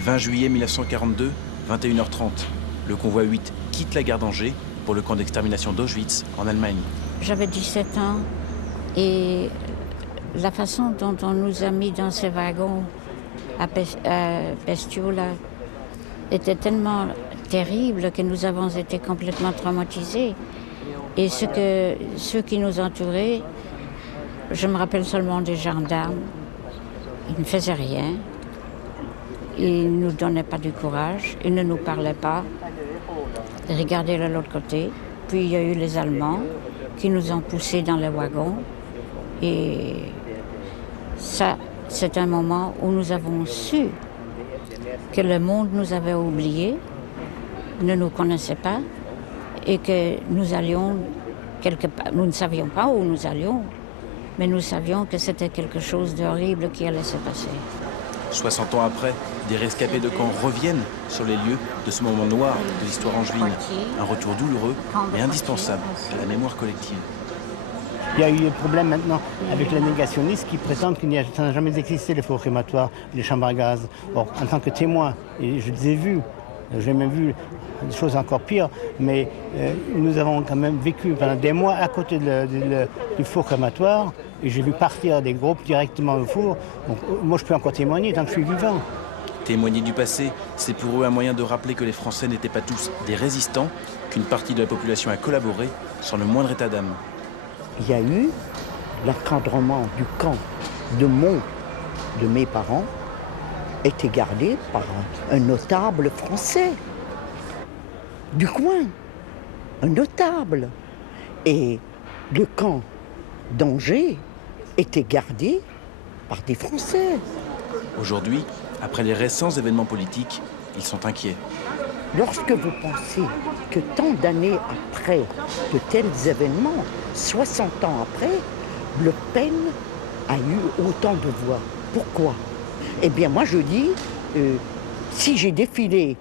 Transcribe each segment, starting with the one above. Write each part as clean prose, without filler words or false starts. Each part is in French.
20 juillet 1942, 21h30. Le convoi 8 quitte la gare d'Angers pour le camp d'extermination d'Auschwitz en Allemagne. J'avais 17 ans et la façon dont on nous a mis dans ces wagons à Pestio là, était tellement terrible que nous avons été complètement traumatisés. Et ceux qui nous entouraient, je me rappelle seulement des gendarmes, ils ne faisaient rien, ils ne nous donnaient pas du courage, ils ne nous parlaient pas, ils regardaient de l'autre côté. Puis il y a eu les Allemands qui nous ont poussés dans les wagons. Et ça, c'est un moment où nous avons su que le monde nous avait oubliés, ne nous connaissait pas, et que nous allions quelque part. Nous ne savions pas où nous allions, mais nous savions que c'était quelque chose d'horrible qui allait se passer. 60 ans après, des rescapés de camp reviennent sur les lieux de ce moment noir de l'histoire angevine. Un retour douloureux, mais indispensable à la mémoire collective. Il y a eu un problème maintenant avec les négationnistes qui prétendent qu'il n'a jamais existé les fours crématoires, les chambres à gaz. Or, en tant que témoin, et je les ai vus, j'ai même vu des choses encore pires, mais nous avons quand même vécu pendant des mois à côté du four crématoire, et j'ai vu partir des groupes directement au four. Donc, moi, je peux encore témoigner tant que je suis vivant. Témoigner du passé, c'est pour eux un moyen de rappeler que les Français n'étaient pas tous des résistants, qu'une partie de la population a collaboré sans le moindre état d'âme. Il y a eu l'encadrement du camp de mes parents, était gardé par un notable français du coin, un notable. Et le camp d'Angers était gardé par des Français. Aujourd'hui, après les récents événements politiques, ils sont inquiets. Lorsque vous pensez que tant d'années après de tels événements, 60 ans après, Le Pen a eu autant de voix. Pourquoi? Eh bien, moi je dis, si j'ai défilé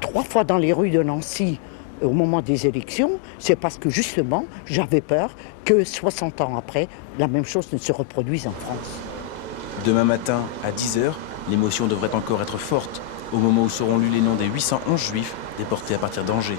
3 fois dans les rues de Nancy au moment des élections, c'est parce que justement, j'avais peur que 60 ans après, la même chose ne se reproduise en France. Demain matin, à 10h, l'émotion devrait encore être forte, au moment où seront lus les noms des 811 juifs déportés à partir d'Angers.